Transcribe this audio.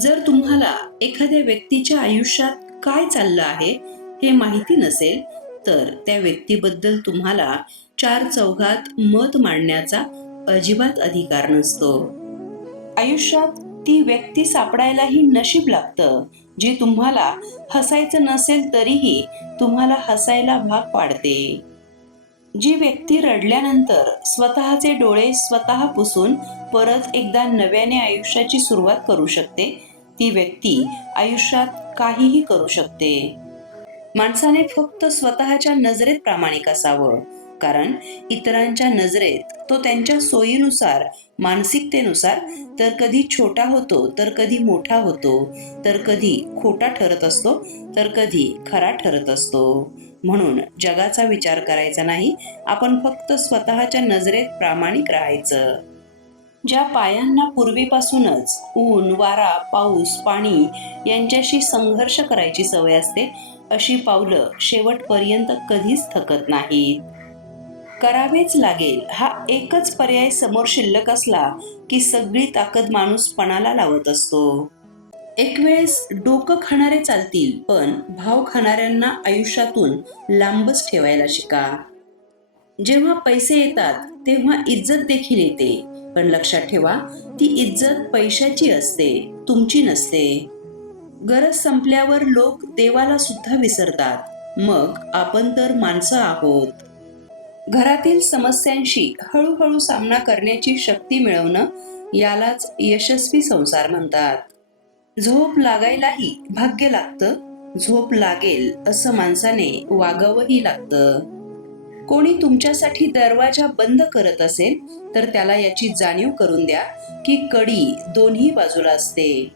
जर तुम्हाला एखाद्या व्यक्तीच्या आयुष्यात काय चाललं आहे हे माहिती नसेल, तर त्या व्यक्तीबद्दल तुम्हाला चार चौघात मत मांडण्याचा अजिबात अधिकार नसतो. आयुष्यात ती व्यक्ती सापडायलाही नशीब लागतं, जी तुम्हाला हसायचं नसेल तरीही तुम्हाला हसायला भाग पाडते. जी व्यक्ती रडल्यानंतर स्वतःचे डोळे स्वतः पुसून परत एकदा नव्याने आयुष्याची सुरुवात करू शकते, ती व्यक्ती आयुष्यात काहीही करू शकते. माणसाने फक्त स्वतःच्या नजरेत प्रामाणिक असावं, कारण इतरांच्या नजरेत तो त्यांच्या सोयीनुसार, मानसिकतेनुसार तर कधी छोटा होतो, तर कधी मोठा होतो, तर कधी खोटा ठरत असतो, तर कधी खरा ठरत असतो. म्हणून जगाचा विचार करायचा नाही, आपण फक्त स्वतःच्या नजरेत प्रामाणिक राहायचं. ज्या पायांना पूर्वीपासूनच ऊन, वारा, पाऊस, पाणी यांच्याशी संघर्ष करायची सवय असते, अशी पावलं शेवटपर्यंत कधीच थकत नाहीत. करावेच लागेल हा एकच पर्याय समोर शिल्लक असला, की सगळी ताकद माणूस पणाला लावत असतो. एक वेळेस डोकं खाणारे चालतील, पण भाव खाणाऱ्यांना आयुष्यातून लांबच ठेवायला शिका. जेव्हा पैसे येतात तेव्हा इज्जत देखील येते, पण लक्षात ठेवा, ती इज्जत पैशाची असते, तुमची नसते. गरज संपल्यावर लोक देवाला सुद्धा विसरतात, मग आपण तर माणसं आहोत. घरातील समस्यांशी हळूहळू सामना करण्याची शक्ती मिळवणं, यालाच यशस्वी संसार म्हणतात. झोप लागायलाही भाग्य लागतं, झोप लागेल असं माणसाने वागावंही लागतं. कोणी तुमच्यासाठी दरवाजा बंद करत असेल, तर त्याला याची जाणीव करून द्या, की कडी दोन्ही बाजूला असते.